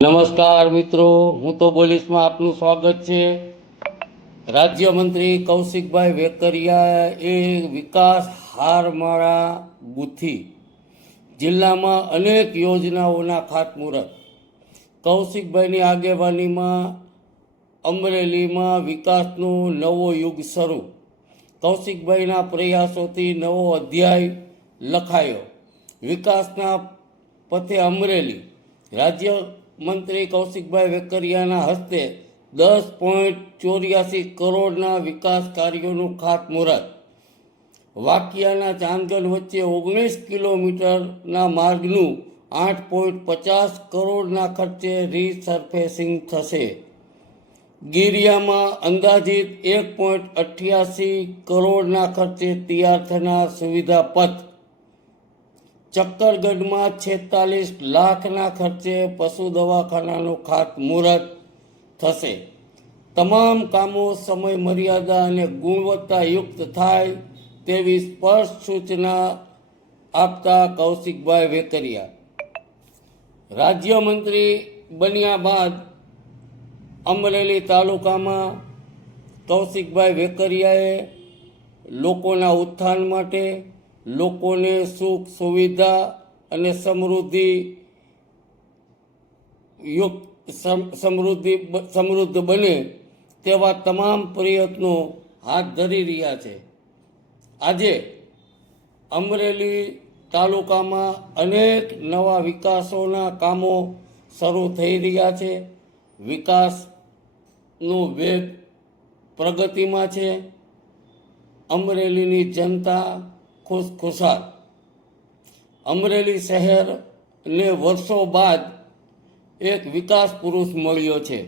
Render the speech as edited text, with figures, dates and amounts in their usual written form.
નમસ્કાર મિત્રો, હું તો બોલીશમાં આપનું સ્વાગત છે. રાજ્યમંત્રી કૌશિકભાઈ વેકરિયાએ વિકાસ હારમાળા બુથી જિલ્લામાં અનેક યોજનાઓના ખાતમુહૂર્ત. કૌશિકભાઈની આગેવાનીમાં અમરેલીમાં વિકાસનો નવો યુગ શરૂ. કૌશિકભાઈના પ્રયાસોથી નવો અધ્યાય લખાયો. વિકાસના પથે અમરેલી. રાજ્યમંત્રી કૌશિકભાઈ વેકરિયાના હસ્તે 10.84 કરોડના વિકાસ કાર્યોનું ખાતમુહૂર્ત. વાકિયાના ચાંદગઢ વચ્ચે 19 કિલોમીટરના માર્ગનું 8.50 કરોડના ખર્ચે રીસર્ફેસિંગ થશે. ગિરિયામાં અંદાજિત 1.88 કરોડના ખર્ચે તૈયાર થનાર સુવિધા પથ. ચક્કરગઢમાં 46 લાખના ખર્ચે પશુ દવાખાનાનું ખાતમુહૂર્ત થશે. તમામ કામો સમય મર્યાદા અને ગુણવત્તાયુક્ત થાય તેવી સ્પષ્ટ સૂચના આપતા કૌશિકભાઈ વેકરિયા. રાજ્યમંત્રી બન્યા બાદ અમરેલી તાલુકામાં કૌશિકભાઈ વેકરિયાએ લોકોના ઉત્થાન માટે, લોકોને સુખ સુવિધા અને સમૃદ્ધ બને તેવા તમામ પ્રયત્નો હાથ ધરી રહ્યા છે. આજે અમરેલી તાલુકામાં અનેક નવા વિકાસોના કામો શરૂ થઈ રહ્યા છે. વિકાસનો વેગ પ્રગતિમાં છે. અમરેલીની જનતા ખુશખુશાલ. અમરેલી શહેરને વર્ષો બાદ એક વિકાસ પુરુષ મળ્યો છે.